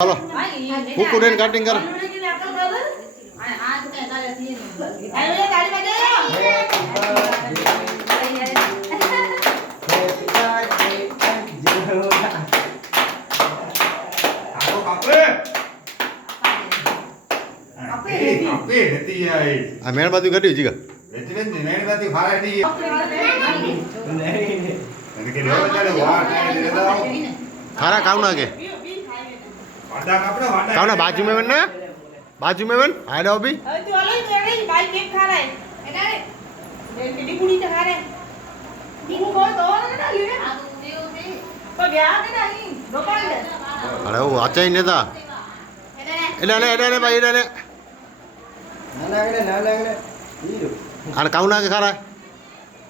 चलो कुकुरेन कटिंग कर मेणबत्ती कटी जी खारा खाऊ ना के कावना बाजू में बन ना बाजू में बन आए लो अभी तू अलग नहीं भाई केक खा रहा है अरे ये किडी कुड़ी खा रहा है नींबू को तो ना ले तो गया के नहीं दुकान दे अरे वो अच्छा ही नहीं था ले भाई ले अरे कावना के खा रहा है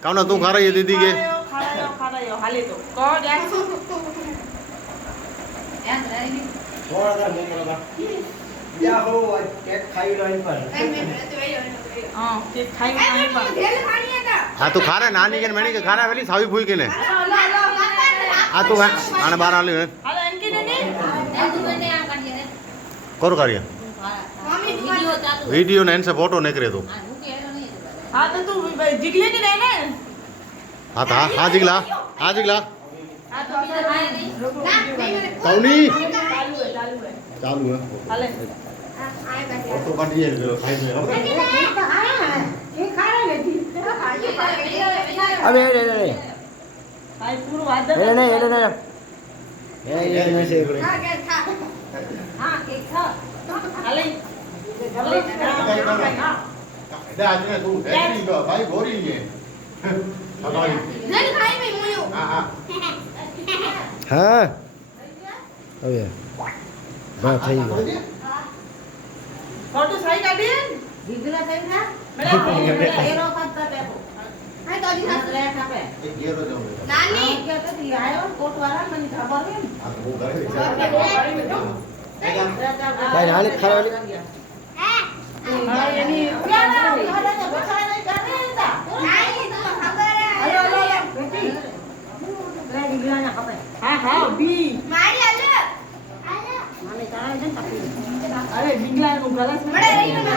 कावना तू खा रही है दीदी के खा रहा है हाले तो को गैस केक खाई रही पर हां केक खाई रही पर हाँ तू खा रहा है नानी के मैंने के खा रहा है वाली सावी फूई के ने हाँ तू है आने बाहर आ ले हेलो इनकी नहीं करो करिए वीडियो ने इनसे फोटो नहीं करे तो हां तो तू जिगले नहीं रहना हाँ था हाँ जिगला हां तो कौनी चालू है चालू है हाले फोटो काटिए खाई में अबे ले भाई पूरा वादा ये में से इकडे हां केक खा हाले दे आज ने तू ऐसी का भाई गोरी है भाई नहीं खाई में मुयो हाँ हाँ हां अबे बा થઈ ગયો फोटो सही काढी दिगला सही था मेरा एरो करता है हाय तो दिखा एक ये तो जाओ नानी क्या तो दिया है और कोट वाला मैंने खबर है हाँ तो वो करे ભાઈ નાની ખાવાની हां यानी क्या ना खाना तो बचा नहीं कर रहे था नहीं तो खबर है हेलो बेटी रे दिगला ना खबर हां बी मारी आले माने तारा जन tapi अरे दिगला को गलत बड़े रही ना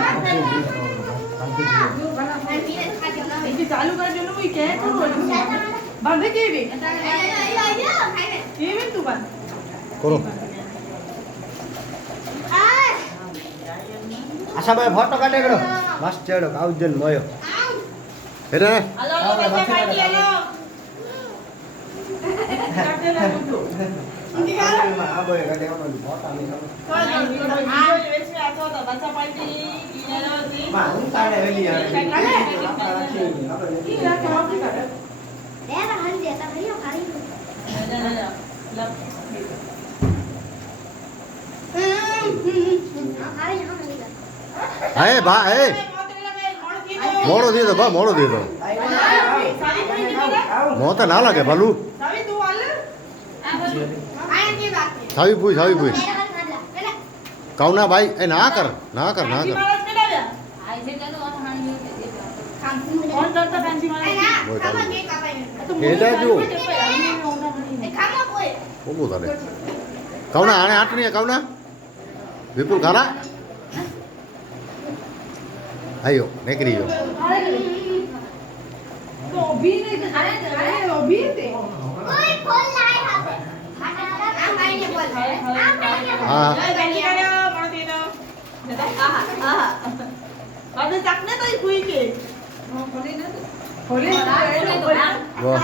ये चालू कर जो ना क्या करो बंद के भी ये भी तू बंद करो આશા ભાઈ ફોટો કાઢે કરો મસ્ત ચડો આવજન મોયો हेलो हेलो बच्चा पार्टी हेलो काटे ना बुद्धू આ ભાઈ કાઢે ફોટો આની हाँ वेस्ट में आता था बच्चा पार्टी ये ना थी માં હું કાઢે વેલી યાર देवा हल देता भैया खाली खाली है बा है मोड़ो दे दो बा मोड़ो दे दो मोता ना लगे भलू सावी तू वाले सावी पूछ कौना भाई ए ना कर कौन करता फैंसी मारा हेला जो वो बोता ने कौना आने आटनी है कौना विपुल खाना आयो नेकरी जो तो भी नहीं अरे भी थे कोई खोल लाए हम भाई ने बोल हाँ अबे चकने तो हुई के खोले वाह